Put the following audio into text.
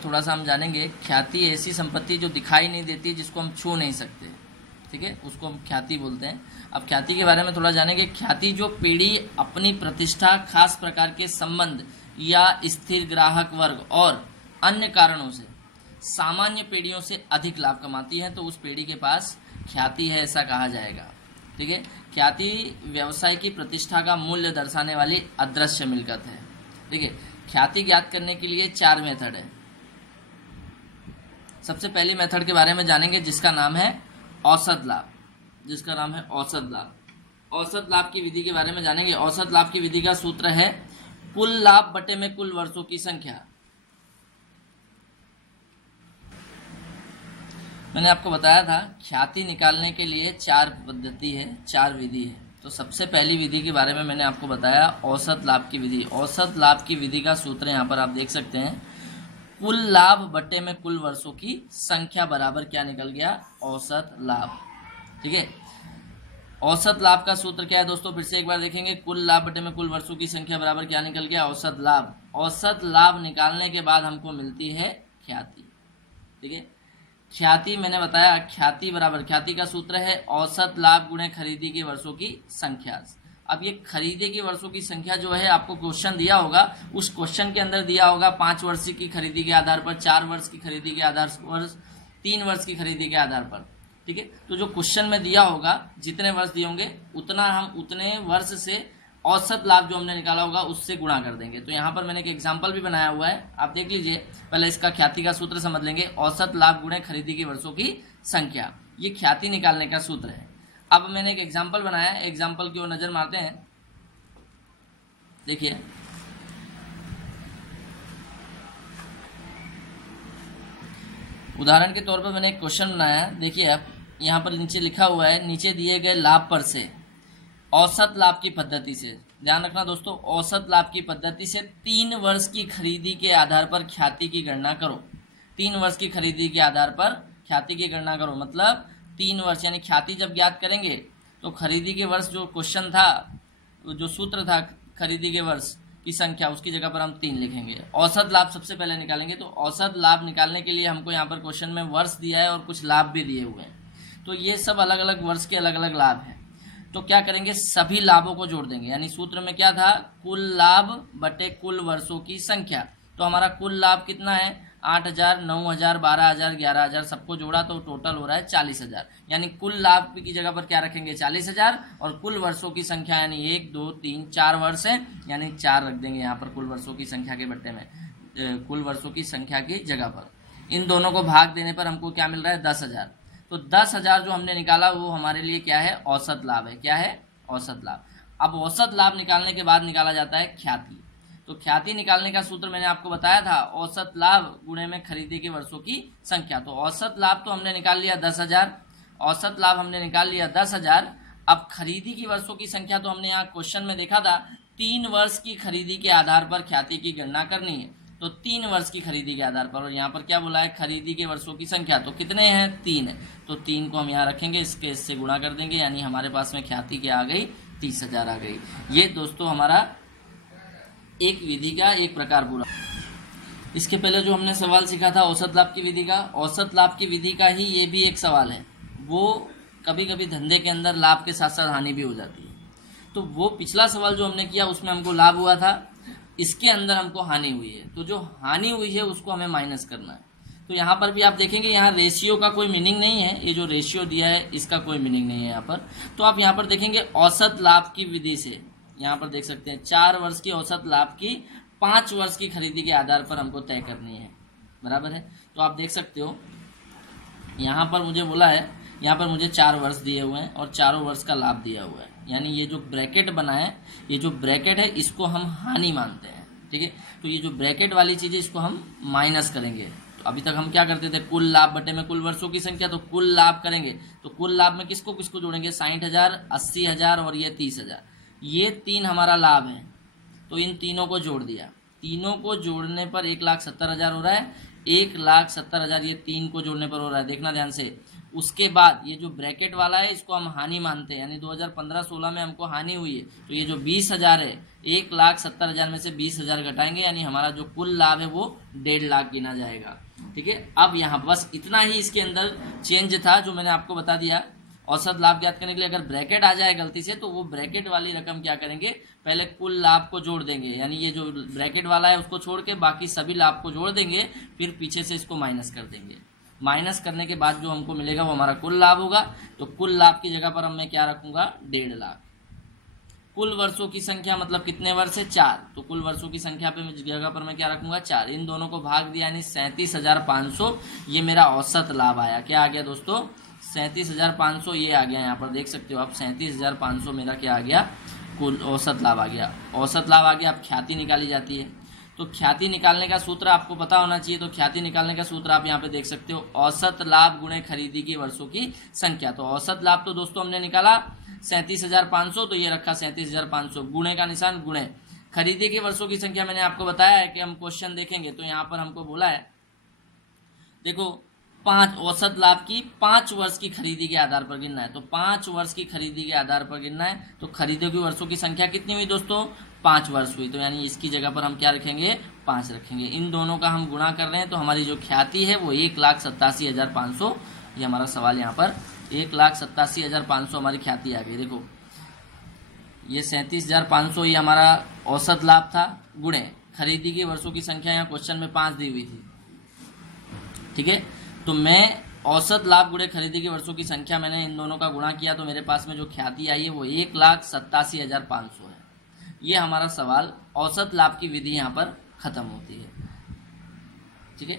थोड़ा सा हम जानेंगे ख्याति ऐसी संपत्ति जो दिखाई नहीं देती, जिसको हम छू नहीं सकते, ठीक है, उसको हम ख्याति बोलते हैं। अब ख्याति के बारे में थोड़ा जानेंगे। ख्याति जो पीढ़ी अपनी प्रतिष्ठा, खास प्रकार के संबंध या स्थिर ग्राहक वर्ग और अन्य कारणों से सामान्य पीढ़ियों से अधिक लाभ कमाती है, तो उस पीढ़ी के पास ख्याति है, ऐसा कहा जाएगा। ठीक है, ख्याति व्यवसाय की प्रतिष्ठा का मूल्य दर्शाने वाली अदृश्य मिलकत है। ठीक है, ख्याति ज्ञात करने के लिए 4 मेथड है। सबसे पहली मेथड के बारे में जानेंगे, जिसका नाम है औसत लाभ। जिसका नाम है औसत लाभ। औसत लाभ की विधि के बारे में जानेंगे। औसत लाभ की विधि का सूत्र है कुल लाभ बटे में कुल वर्षों की संख्या। मैंने आपको बताया था ख्याति निकालने के लिए 4 पद्धति है, 4 विधि है। तो सबसे पहली विधि के बारे में मैंने आपको बताया औसत लाभ की विधि। औसत लाभ की विधि का सूत्र यहाँ पर आप देख सकते हैं, कुल लाभ बटे में कुल वर्षों की संख्या बराबर क्या निकल गया, औसत लाभ। ठीक है, औसत लाभ का सूत्र क्या है दोस्तों, फिर से एक बार देखेंगे। कुल लाभ बटे में कुल वर्षों की संख्या बराबर क्या निकल गया, औसत लाभ। औसत लाभ निकालने के बाद हमको मिलती है ख्याति। ठीक है, ख्याति मैंने बताया, ख्याति बराबर, ख्याति का सूत्र है औसत लाभ गुणे खरीदी के वर्षों की संख्या। अब ये खरीदे की वर्षों की संख्या जो है, आपको क्वेश्चन दिया होगा, उस क्वेश्चन के अंदर दिया होगा 5 वर्ष की खरीदी के आधार पर, 4 वर्ष की खरीदी के आधार पर, 3 वर्ष की खरीदी के आधार पर। ठीक है, तो जो क्वेश्चन में दिया होगा, जितने वर्ष दिए होंगे उतना हम उतने वर्ष से औसत लाभ जो हमने निकाला होगा उससे गुणा कर देंगे। तो यहाँ पर मैंने एक एग्जाम्पल भी बनाया हुआ है, आप देख लीजिए। पहले इसका ख्याति का सूत्र समझ लेंगे, औसत लाभ गुणे खरीदी की वर्षों की संख्या, ये ख्याति निकालने का सूत्र है। अब मैंने एक एग्जाम्पल बनाया, एग्जाम्पल की ओर नजर मारते हैं। देखिए, उदाहरण के तौर पर मैंने एक क्वेश्चन बनाया। देखिए, आप यहाँ पर नीचे लिखा हुआ है, नीचे दिए गए लाभ पर से औसत लाभ की पद्धति से, ध्यान रखना दोस्तों, औसत लाभ की पद्धति से 3 वर्ष की खरीदी के आधार पर ख्याति की गणना करो। 3 वर्ष की खरीदी के आधार पर ख्याति की गणना करो, मतलब 3 वर्ष, यानी ख्याति जब ज्ञात करेंगे तो खरीदी के वर्ष जो क्वेश्चन था, जो सूत्र था खरीदी के वर्ष की संख्या, उसकी जगह पर हम 3 लिखेंगे। औसत लाभ सबसे पहले निकालेंगे। तो औसत लाभ निकालने के लिए हमको यहाँ पर क्वेश्चन में वर्ष दिया है और कुछ लाभ भी दिए हुए हैं। तो ये सब अलग अलग वर्ष के अलग अलग लाभ हैं। तो क्या करेंगे, सभी लाभों को जोड़ देंगे। यानी सूत्र में क्या था, कुल लाभ बटे कुल वर्षों की संख्या। तो हमारा कुल लाभ कितना है, 8,000, 9,000, 12,000, 11,000, सबको जोड़ा तो टोटल हो रहा है 40,000। यानी कुल लाभ की जगह पर क्या रखेंगे, 40,000, और कुल वर्षों की संख्या यानी 1, 2, 3, 4 वर्ष है, यानी 4 रख देंगे यहाँ पर कुल वर्षों की संख्या के बट्टे में, कुल वर्षों की संख्या की जगह पर। इन दोनों को भाग देने पर हमको क्या मिल रहा है, 10,000। तो 10,000 जो हमने निकाला वो हमारे लिए क्या है, औसत लाभ है। क्या है, औसत लाभ। अब औसत लाभ निकालने के बाद निकाला जाता है ख्याति। तो ख्याति निकालने का सूत्र मैंने आपको बताया था, औसत लाभ गुणे में खरीदे के वर्षों की संख्या। तो औसत लाभ तो हमने निकाल लिया 10,000, औसत लाभ हमने निकाल लिया 10,000। अब खरीदी की वर्षों की संख्या तो हमने यहाँ क्वेश्चन में देखा था, 3 वर्ष की खरीदी के आधार पर ख्याति की गणना करनी है। तो 3 वर्ष की खरीदी के आधार पर, और यहाँ पर क्या बोला है, खरीदी के वर्षों की संख्या। तो कितने हैं, 3 है। तो 3 को हम यहाँ रखेंगे, इससे गुणा कर देंगे, यानी हमारे पास में ख्याति क्या आ गई, 30,000 आ गई। ये दोस्तों हमारा एक विधि का एक प्रकार पूरा। इसके पहले जो हमने सवाल सीखा था औसत लाभ की विधि का, औसत लाभ की विधि का ही ये भी एक सवाल है। वो कभी कभी धंधे के अंदर लाभ के साथ साथ हानि भी हो जाती है। तो वो पिछला सवाल जो हमने किया उसमें हमको लाभ हुआ था, इसके अंदर हमको हानि हुई है। तो जो हानि हुई है उसको हमें माइनस करना है। तो यहाँ पर भी आप देखेंगे, यहाँ रेशियो का कोई मीनिंग नहीं है, ये जो रेशियो दिया है इसका कोई मीनिंग नहीं है यहाँ पर। तो आप यहाँ पर देखेंगे औसत लाभ की विधि से, यहाँ पर देख सकते हैं 4 वर्ष की औसत लाभ की 5 वर्ष की खरीदी के आधार पर हमको तय करनी है, बराबर है। तो आप देख सकते हो यहाँ पर मुझे बोला है, यहाँ पर मुझे 4 वर्ष दिए हुए हैं और चारों वर्ष का लाभ दिया हुआ है। यानी ये जो ब्रैकेट बना है, ये जो ब्रैकेट है इसको हम हानि मानते हैं। ठीक है, तो ये जो ब्रैकेट वाली चीज़ है इसको हम माइनस करेंगे। तो अभी तक हम क्या करते थे, कुल लाभ बटे में कुल वर्षों की संख्या। तो कुल लाभ करेंगे तो कुल लाभ में किसको किसको जोड़ेंगे, 60,000, 80,000 और ये 30,000। ये 3 हमारा लाभ है, तो इन तीनों को जोड़ दिया। तीनों को जोड़ने पर 1,70,000 हो रहा है, 1,70,000 ये 3 को जोड़ने पर हो रहा है। देखना ध्यान से, उसके बाद ये जो ब्रैकेट वाला है इसको हम हानि मानते हैं, यानी 2015-16 में हमको हानि हुई है, तो ये जो 20,000 है 1,70,000 में से 20,000 घटाएंगे, यानी हमारा जो कुल लाभ है वो 1.5 लाख गिना जाएगा। ठीक है, अब यहाँ बस इतना ही इसके अंदर चेंज था जो मैंने आपको बता दिया। औसत लाभ ज्ञात करने के लिए अगर ब्रैकेट आ जाए गलती से तो वो ब्रैकेट वाली रकम क्या करेंगे, पहले कुल लाभ को जोड़ देंगे, यानी ये जो ब्रैकेट वाला है उसको छोड़ के बाकी सभी लाभ को जोड़ देंगे, फिर पीछे से इसको माइनस कर देंगे। माइनस करने के बाद जो हमको मिलेगा वो हमारा कुल लाभ होगा। तो कुल लाभ की जगह पर मैं क्या रखूंगा, 1.5 लाख। कुल वर्षों की संख्या मतलब कितने वर्ष है, 4, तो कुल वर्षों की संख्या पे जगह पर मैं क्या रखूंगा, 4। इन दोनों को भाग दिया यानी 37,500, ये मेरा औसत लाभ आया। क्या आ गया दोस्तों, 37,500 ये आ गया। यहाँ पर देख सकते हो आप 37,500 मेरा क्या आ गया, कुल औसत लाभ आ गया। औसत लाभ आ गया। अब ख्याति निकाली जाती है, तो ख्याति निकालने का सूत्र आपको पता होना चाहिए। तो ख्याति निकालने का सूत्र आप यहाँ पे देख सकते हो, औसत लाभ गुणे खरीदी की वर्षों की संख्या। तो औसत लाभ तो दोस्तों हमने निकाला 37,500, तो ये रखा 37,500, गुणे का निशान गुणे खरीदी के वर्षों की संख्या। मैंने आपको बताया है कि हम क्वेश्चन देखेंगे तो यहाँ पर हमको बोला है, देखो 5 औसत लाभ की 5 वर्ष की खरीदी के आधार पर गिनना है। तो 5 वर्ष की खरीदी के आधार पर गिनना है, तो खरीदों की वर्षों की संख्या कितनी हुई दोस्तों, 5 वर्ष हुई। तो यानी इसकी जगह पर हम क्या रखेंगे, 5 रखेंगे। इन दोनों का हम गुणा कर रहे हैं, तो हमारी जो ख्याति है वो 1,87,500, ये हमारा सवाल यहाँ पर 1,87,500 हमारी ख्याति आ गई। देखो ये 37,500 ये हमारा औसत लाभ था, गुणे खरीदी की वर्षों की संख्या यहाँ क्वेश्चन में 5 दी हुई थी। ठीक है, तो मैं औसत लाभ गुणे खरीदी के वर्षों की संख्या मैंने इन दोनों का गुणा किया, तो मेरे पास में जो ख्याति आई है वो 1,87,500 है। ये हमारा सवाल औसत लाभ की विधि यहाँ पर खत्म होती है। ठीक है।